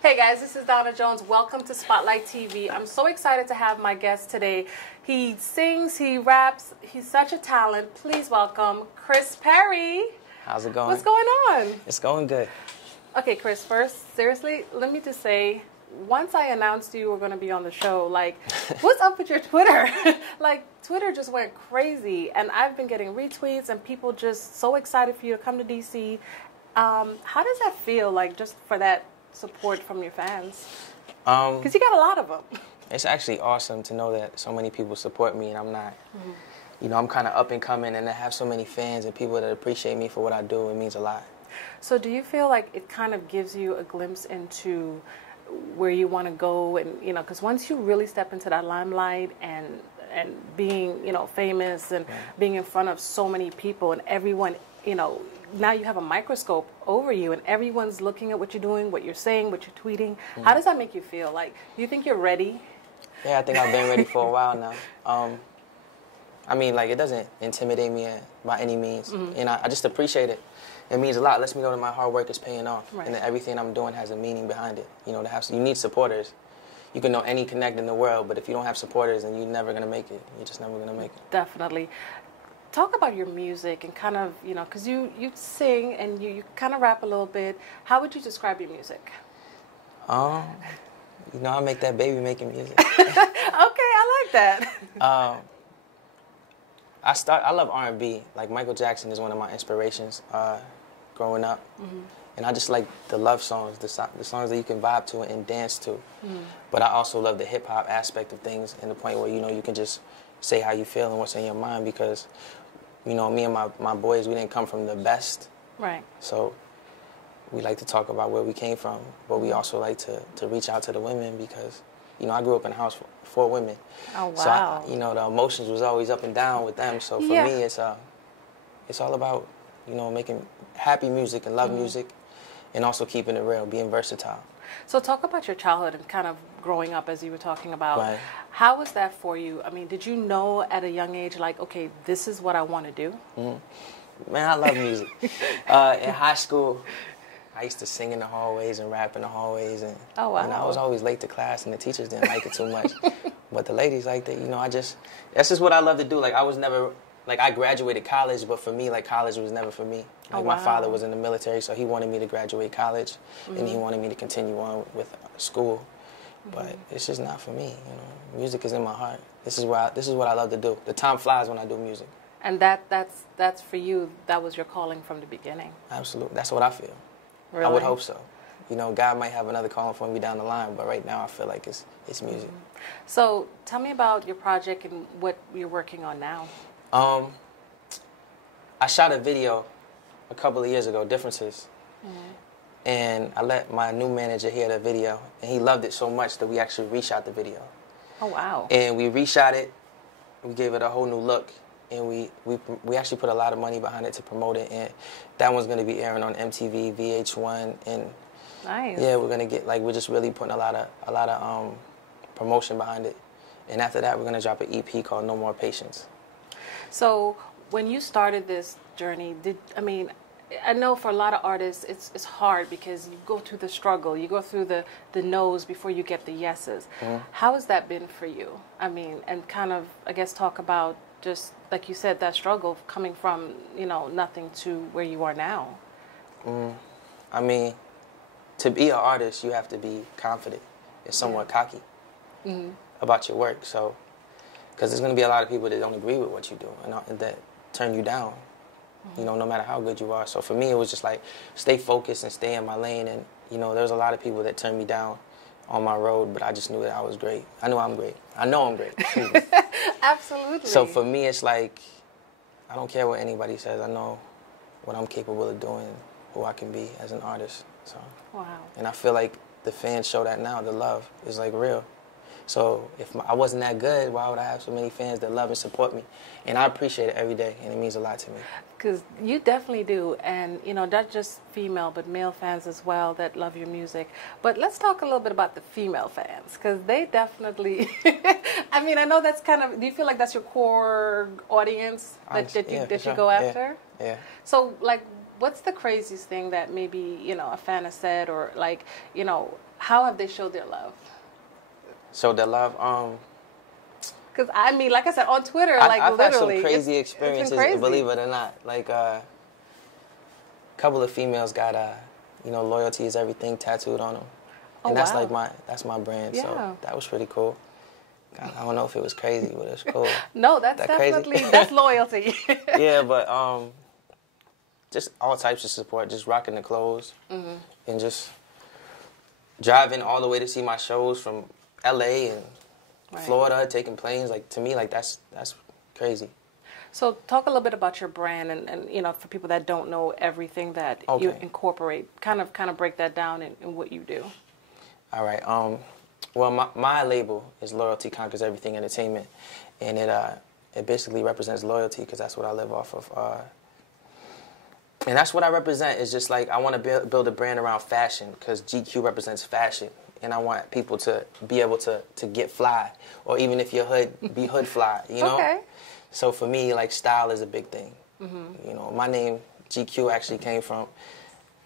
Hey guys, this is Donna Jones. Welcome to Spotlight TV. I'm so excited to have my guest today. He sings, he raps, he's such a talent. Please welcome Chris Perry. How's it going? What's going on? It's going good. Okay, Chris, first, seriously, let me just say, once I announced you were going to be on the show, like, what's up with your Twitter? Like, Twitter just went crazy, and I've been getting retweets and people just so excited for you to come to DC. How does that feel, like, just for that support from your fans? Because you got a lot of them. It's actually awesome to know that so many people support me, and I'm not, you know, I'm kind of up and coming, and to have so many fans and people that appreciate me for what I do, it means a lot. So do you feel like it kind of gives you a glimpse into where you want to go, and you know, because once you really step into that limelight and being, you know, famous and being in front of so many people and everyone, you know, now you have a microscope over you and everyone's looking at what you're doing, what you're saying, what you're tweeting. How does that make you feel? Like, do you think you're ready? Yeah, I think I've been ready for a while now. I mean, like, it doesn't intimidate me by any means, and I just appreciate it. It means a lot. It lets me know that my hard work is paying off, and that everything I'm doing has a meaning behind it. You know, you need supporters. You can know any connect in the world, but if you don't have supporters, then you're never gonna make it. You're just never gonna make it. Definitely. Talk about your music and kind of, you know, because you sing and you kind of rap a little bit. How would you describe your music? You know, I make that baby making music. Okay, I like that. I love R&B. Like, Michael Jackson is one of my inspirations growing up. And I just like the love songs, the songs that you can vibe to and dance to. But I also love the hip-hop aspect of things, and the point where, you know, you can just say how you feel and what's in your mind, because, you know, me and my boys, we didn't come from the best. Right. So we like to talk about where we came from, but we also like to reach out to the women, because, you know, I grew up in a house for 4 women. Oh, wow. So, you know, the emotions was always up and down with them. So for me, it's all about, you know, making happy music and love music, and also keeping it real, being versatile. So talk about your childhood and kind of growing up, as you were talking about. Right. How was that for you? I mean, did you know at a young age, like, okay, this is what I want to do? Man, I love music. In high school, I used to sing in the hallways and rap in the hallways, and oh, wow. You know, I was always late to class, and the teachers didn't like it too much. But the ladies liked it. You know, that's just what I love to do. Like, I was never, like, I graduated college, but for me, like, college was never for me. Like, my father was in the military, so he wanted me to graduate college, and he wanted me to continue on with school. But it's just not for me. You know, music is in my heart. This is what I love to do. The time flies when I do music. And that's for you. That was your calling from the beginning. Absolutely, that's what I feel. Really? I would hope so. You know, God might have another calling for me down the line, but right now I feel like it's music. So tell me about your project and what you're working on now. I shot a video a couple of years ago, Differences. And I let my new manager hear the video, and he loved it so much that we actually reshot the video. Oh, wow. And we reshot it, we gave it a whole new look, and we actually put a lot of money behind it to promote it, and that one's going to be airing on MTV, VH1, and nice. Yeah, we're going to get, like, we're just really putting a lot of promotion behind it. And after that, we're going to drop an EP called No More Patience. So when you started this journey, I know for a lot of artists, it's hard because you go through the struggle. You go through the no's before you get the yeses. How has that been for you? I mean, and kind of, I guess, talk about just, like you said, that struggle coming from, you know, nothing to where you are now. I mean, to be an artist, you have to be confident and somewhat cocky about your work. So, because there's going to be a lot of people that don't agree with what you do and that turn you down. You know, no matter how good you are. So for me, it was just like, stay focused and stay in my lane. And, you know, there was a lot of people that turned me down on my road, but I just knew that I was great. I knew I'm great. I know I'm great. Absolutely. So for me, it's like, I don't care what anybody says. I know what I'm capable of doing, who I can be as an artist. So. Wow. And I feel like the fans show that now. The love is, like, real. So if I wasn't that good, why would I have so many fans that love and support me? And I appreciate it every day, and it means a lot to me. Because you definitely do, and, you know, not just female, but male fans as well that love your music. But let's talk a little bit about the female fans, because they definitely, I mean, I know that's kind of, do you feel like that's your core audience that you go after? Yeah. So, like, what's the craziest thing that maybe, you know, a fan has said, or, like, you know, How have they showed their love? Showed their love. Because I mean, like I said, on Twitter, I've had some literally, crazy experiences. it's been crazy. Believe it or not, like a couple of females got loyalty is everything tattooed on them, and that's wow. like that's my brand. Yeah. So that was pretty cool. God, I don't know if it was crazy, but it's cool. No, that's definitely that's loyalty. Yeah, but just all types of support, just rocking the clothes, and just driving all the way to see my shows from L.A. and Florida, taking planes. Like, to me, like that's crazy. So talk a little bit about your brand, and you know, for people that don't know everything that you incorporate, kind of break that down in what you do. All right. Well, my label is Loyalty Conquers Everything Entertainment, and it basically represents loyalty because that's what I live off of. And that's what I represent. Is just like I want to build a brand around fashion because GQ represents fashion, and I want people to be able to get fly, or even if you're hood, be hood fly. You know. Okay. So for me, like, style is a big thing. You know, my name GQ actually came from,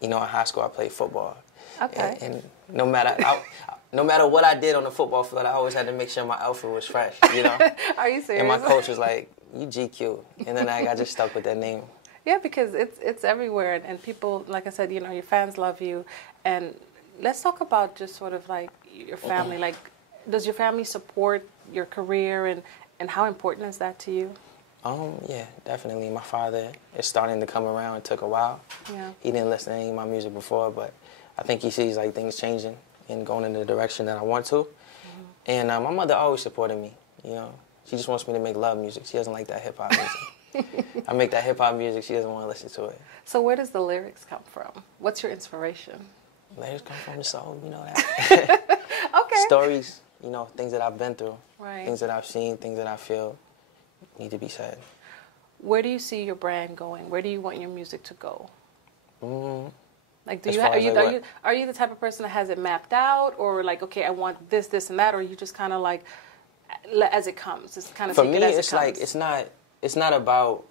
in high school I played football. Okay. And no matter what I did on the football field, I always had to make sure my outfit was fresh, you know? Are you serious? And my coach was like, you GQ. And then I just stuck with that name. Yeah, because it's everywhere. And people, like I said, your fans love you. And let's talk about just sort of like your family. Like, does your family support your career, and how important is that to you? Yeah, definitely. My father is starting to come around. It took a while. Yeah. He didn't listen to any of my music before, but I think he sees like things changing and going in the direction that I want to. And my mother always supported me. She just wants me to make love music. She doesn't like that hip hop music. I make that hip hop music. She doesn't want to listen to it. So where does the lyrics come from? What's your inspiration? Lyrics come from the soul. You know that. Okay. Stories. Things that I've been through. Right. Things that I've seen. Things that I feel need to be said. Where do you see your brand going? Where do you want your music to go? Like, are you the type of person that has it mapped out, or like, okay, I want this, this, and that, or are you just kind of like as it comes? It's kind of for me. It's like it's not about.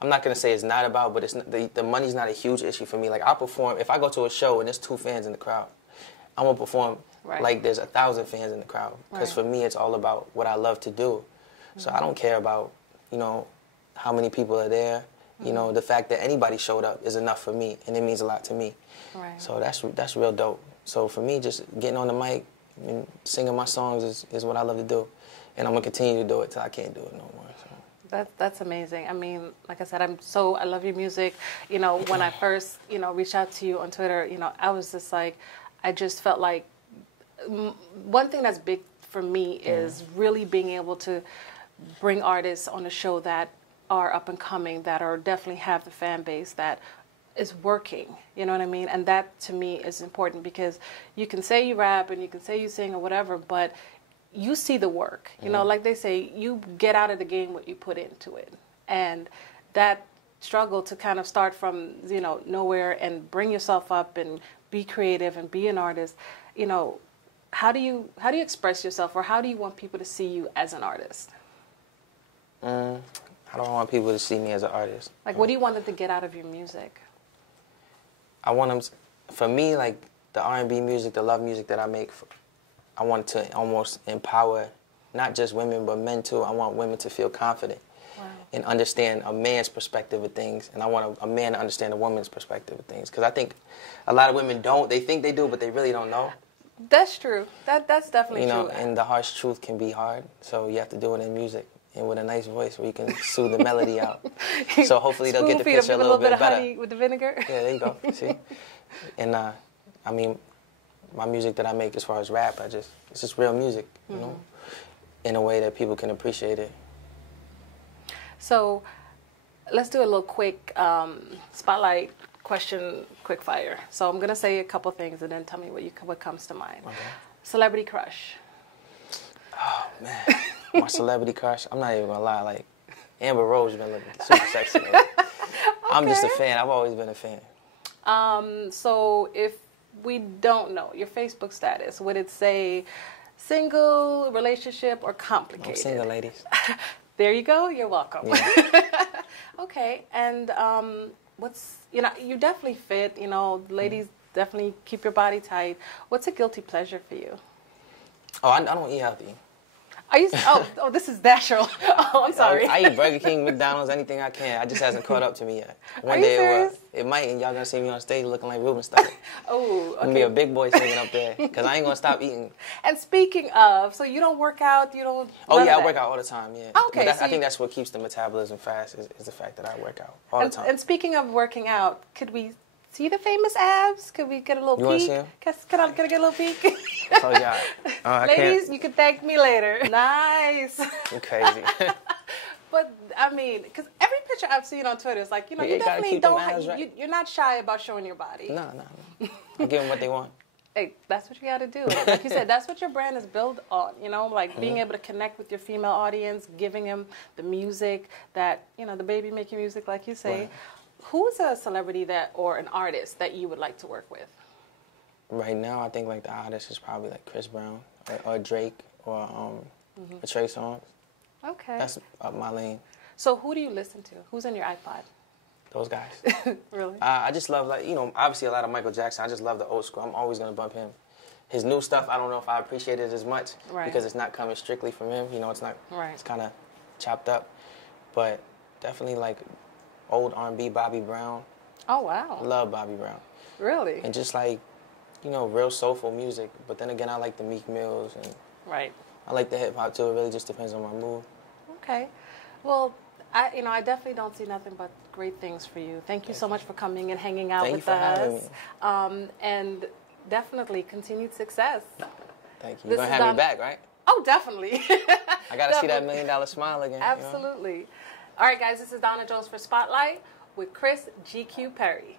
I'm not gonna say it's not about, but it's not, the money's not a huge issue for me. Like, I perform if I go to a show and there's 2 fans in the crowd, I'm gonna perform like there's 1,000 fans in the crowd because for me it's all about what I love to do. So I don't care about how many people are there. The fact that anybody showed up is enough for me, and it means a lot to me. Right. So that's real dope. So for me, just getting on the mic and singing my songs is what I love to do, and I'm gonna continue to do it till I can't do it no more. So. That's amazing. I mean, like I said, I love your music. When I first reached out to you on Twitter, I was just like, I just felt like one thing that's big for me is really being able to bring artists on a show that are up and coming, that are definitely have the fan base that is working. You know what I mean? And that to me is important because you can say you rap and you can say you sing or whatever, but you see the work. Like they say, you get out of the game what you put into it. And that struggle to kind of start from nowhere and bring yourself up and be creative and be an artist, how do you express yourself, or how do you want people to see you as an artist? How do I want people to see me as an artist? Like, what do you want them to get out of your music? I want them, for me, like the R&B music, the love music that I make, I want to almost empower not just women, but men too. I want women to feel confident and understand a man's perspective of things. And I want a man to understand a woman's perspective of things. Because I think a lot of women don't. They think they do, but they really don't know. That's true. That's definitely true. And the harsh truth can be hard. So you have to do it in music and with a nice voice where you can soothe the melody out. So hopefully they'll get the picture a little bit better. Of honey with the vinegar. Yeah, there you go. See? And I mean, my music that I make as far as rap, it's just real music, in a way that people can appreciate it. So let's do a little quick spotlight question, quick fire. So I'm going to say a couple things and then tell me what comes to mind. Okay. Celebrity crush. Oh, man. My celebrity crush, I'm not even going to lie, like, Amber Rose been looking super sexy. I'm just a fan. I've always been a fan. So if we don't know your Facebook status, would it say single, relationship, or complicated? I'm single, ladies. There you go. You're welcome. Yeah. Okay. And you definitely fit. Ladies definitely keep your body tight. What's a guilty pleasure for you? Oh, I don't eat healthy. Are you? Oh, this is natural. Oh, I'm sorry. I eat Burger King, McDonald's, anything I can. I just hasn't caught up to me yet. One Are you day serious? it might, and y'all gonna see me on stage looking like Rubenstein. Oh, I'm gonna be a big boy singing up there, because I ain't gonna stop eating. And speaking of, so you don't work out, you don't... Oh, yeah, I work out all the time, yeah. Okay. But I think that's what keeps the metabolism fast, is the fact that I work out all the time. And speaking of working out, could we see the famous abs? Could we get a little You wanna peek? see 'em? Can I get a little peek? Oh, yeah. I Ladies, you can thank me later. Nice. You're crazy. But, I mean, because every picture I've seen on Twitter is like, you know, Yeah, you you gotta definitely keep them don't... abs, right? You're not shy about showing your body. No. I give them what they want. Hey, that's what you got to do. Like you said, that's what your brand is built on, you know, like being able to connect with your female audience, giving them the music that, you know, the baby making music, like you say. Right. Who's a celebrity or an artist that you would like to work with? Right now, I think like the artist is probably like Chris Brown or Drake or Trey Songz. Okay. That's up my lane. So who do you listen to? Who's in your iPod? Those guys. Really? I just love, like, you know, obviously a lot of Michael Jackson. I just love the old school. I'm always going to bump him. His new stuff, I don't know if I appreciate it as much because it's not coming strictly from him. You know, it's not, it's kind of chopped up. But definitely like old R&B, Bobby Brown. Oh, wow. Love Bobby Brown. Really? And just like, you know, real soulful music. But then again, I like the Meek Mills and I like the hip hop too. It really just depends on my mood. Okay. Well, I definitely don't see nothing but great things for you. Thank you so much for coming and hanging out with us. And definitely continued success. Thank you. You're going to have me back, right? Oh, definitely. I got to see that $1 million smile again. Absolutely. You know? All right, guys, this is Donna Jones for Spotlight with Chris GQ Perry.